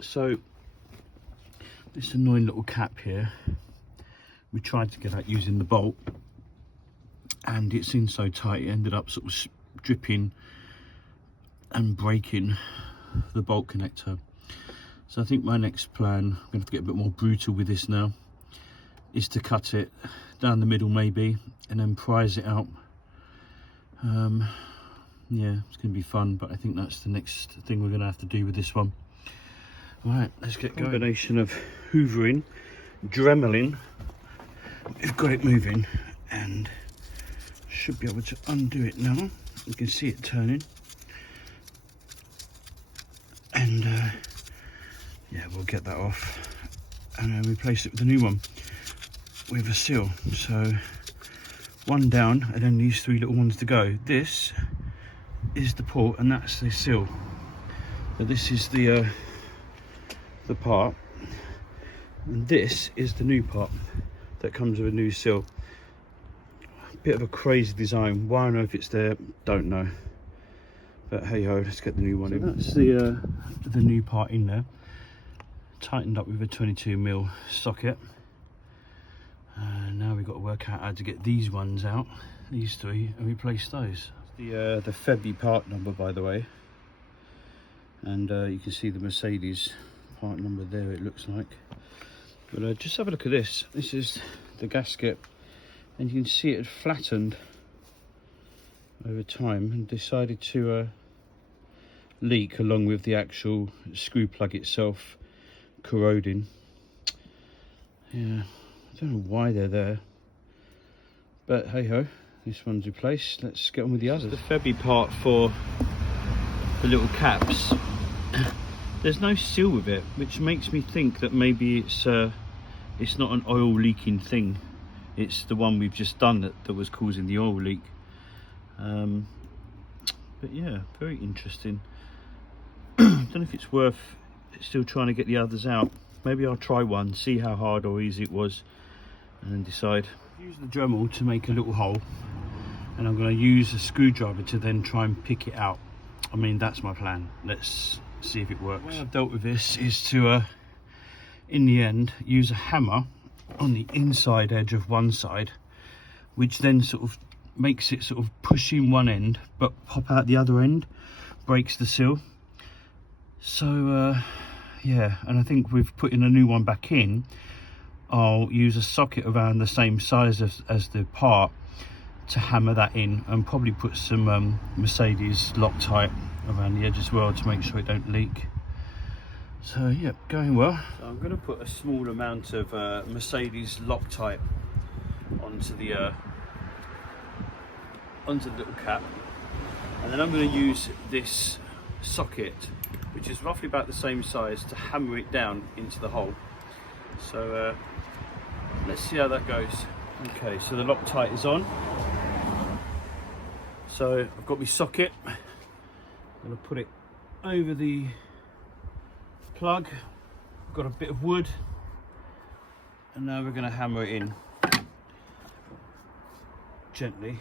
So this annoying little cap here, we tried to get out using the bolt, and it's in so tight it ended up sort of dripping and breaking the bolt connector. So I think my next plan, I'm going to have to get a bit more brutal with this now, is to cut it down the middle maybe and then prise it out. Yeah, it's going to be fun, but I think that's the next thing we're going to have to do with this one. Right, let's get going. Combination of hoovering, dremeling, we've got it moving, and should be able to undo it now. You can see it turning, and yeah, we'll get that off and replace it with a new one with a seal. So one down, and then these three little ones to go. This is the port, and that's the seal. So this is the part, and this is the new part that comes with a new seal. Bit of a crazy design. Why on earth it's there, don't know, but hey ho, let's get the new one in. That's the new part in there, tightened up with a 22mm socket. Now we've got to work out how to get these ones out, these three, and replace those. The Febby part number, by the way, and you can see the Mercedes part number there, it looks like. But just have a look at this. This is the gasket, and you can see it had flattened over time and decided to leak, along with the actual screw plug itself corroding. Yeah, I don't know why they're there, but hey ho, this one's replaced. Let's get on with the others. The Febby part for the little caps, there's no seal with it, which makes me think that maybe it's not an oil leaking thing. It's the one we've just done that was causing the oil leak. But yeah, very interesting. Don't know if it's worth still trying to get the others out. Maybe I'll try one, see how hard or easy it was, and then decide. Use the Dremel to make a little hole, and I'm going to use a screwdriver to then try and pick it out. I mean, that's my plan. Let's see if it works. The way I've dealt with this is to in the end use a hammer on the inside edge of one side, which then sort of makes it sort of push in one end but pop out the other end, breaks the seal. So yeah, and I think with putting a new one back in, I'll use a socket around the same size as the part to hammer that in, and probably put some Mercedes Loctite around the edge as well to make sure it don't leak. So yeah, going well. So I'm going to put a small amount of Mercedes Loctite onto the little cap, and then I'm going to use this socket, which is roughly about the same size, to hammer it down into the hole. So let's see how that goes. Okay, so the Loctite is on. So I've got my socket. I'm going to put it over the plug. I've got a bit of wood, and now we're going to hammer it in gently.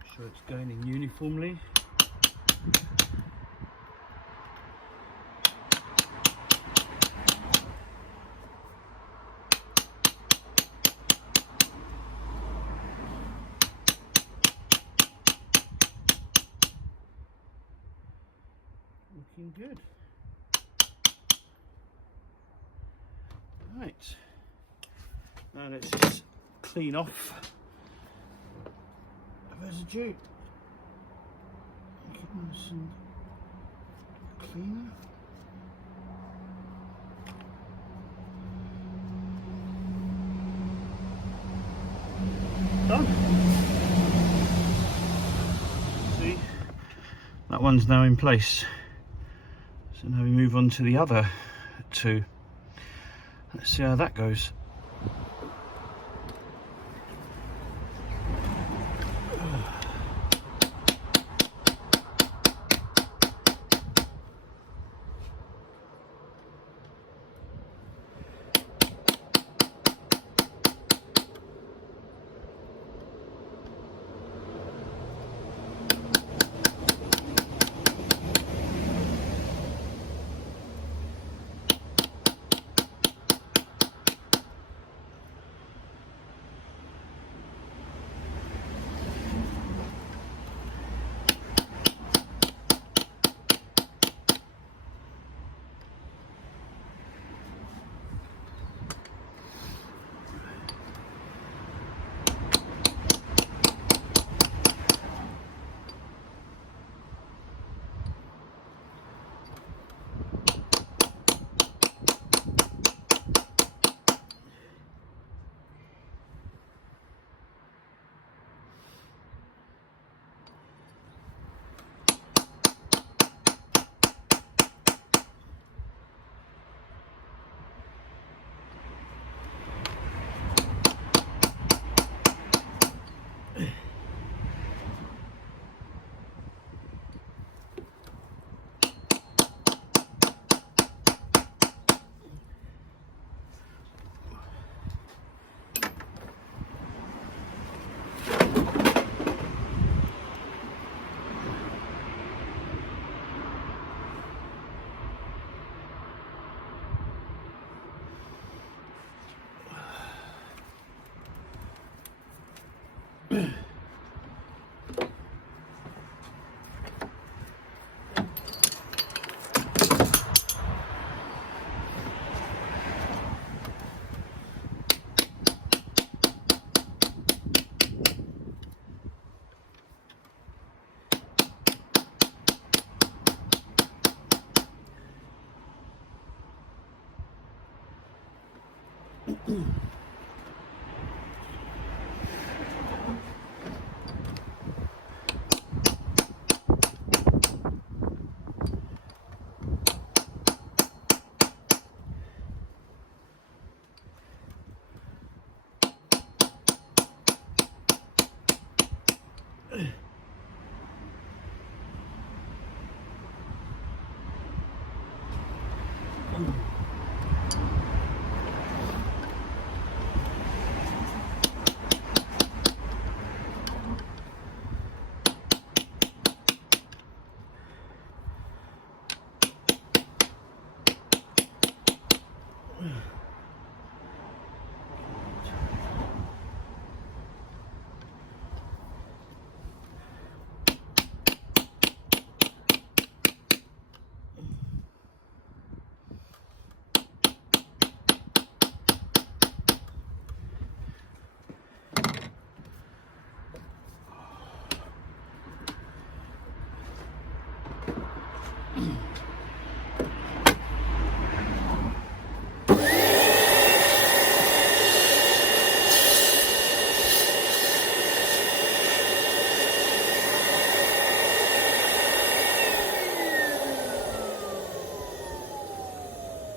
Make sure it's going in uniformly. Looking good. Right, now let's just clean off the residue. Make it nice and clean. Done. See, that one's now in place. So now we move on to the other two. Let's see how that goes.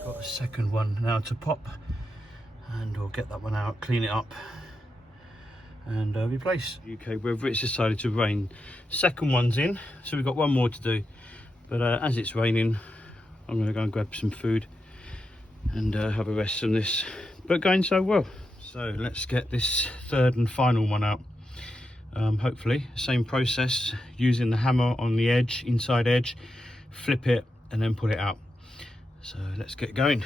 Got a second one now to pop, and we'll get that one out, clean it up, and replace. UK weather, it's decided to rain. Second one's in, so we've got one more to do, but as it's raining, I'm going to go and grab some food and have a rest from this, but going so well. So let's get this third and final one out. Hopefully same process, using the hammer on the edge, inside edge, flip it and then pull it out. So let's get going.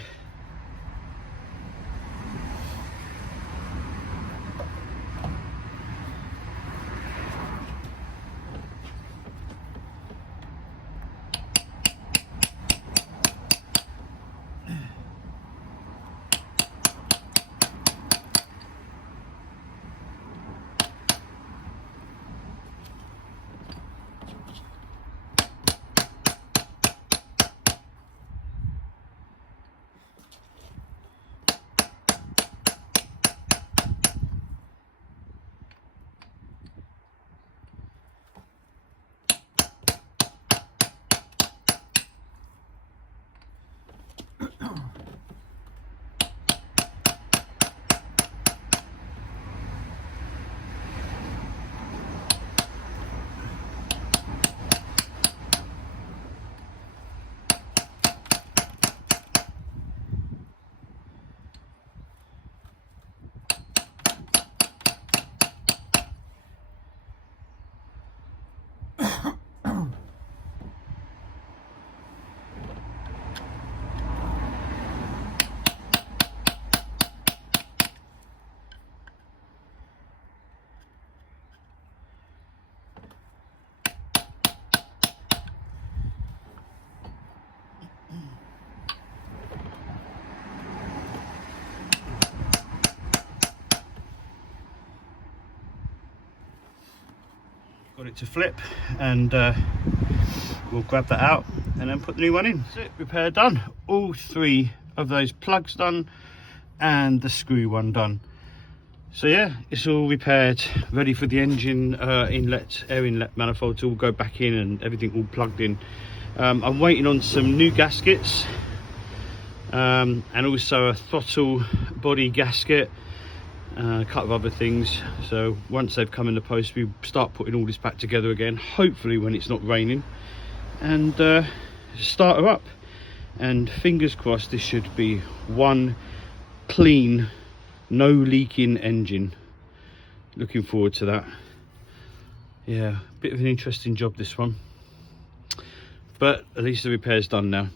Got it to flip, and we'll grab that out and then put the new one in. That's it, repair done. All three of those plugs done and the screw one done. So yeah, it's all repaired, ready for the engine inlet, air inlet manifold to all go back in and everything all plugged in. I'm waiting on some new gaskets and also a throttle body gasket, a couple of other things. So once they've come in the post, we start putting all this back together again, hopefully when it's not raining, and start her up. And fingers crossed, this should be one clean, no leaking engine. Looking forward to that. Yeah, bit of an interesting job this one, but at least the repair's done now.